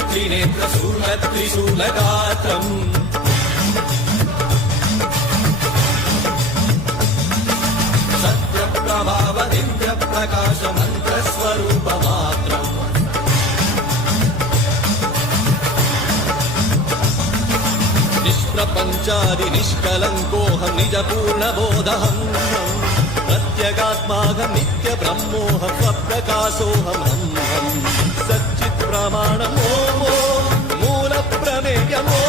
Trinetra शूलत्रिशूलगात्रम् सत्यप्रभावदिव्यप्रकाशमन्त्रस्वरूपमात्रम् निष्प्रपञ्चादि निष्कलङ्कोऽहं निजपूर्णबोधहं प्रत्यगात्माहं नित्यब्रह्मोऽहं स्वप्रकाशोऽहं सच्चित् प्रमाणमो मूलप्रमेयमो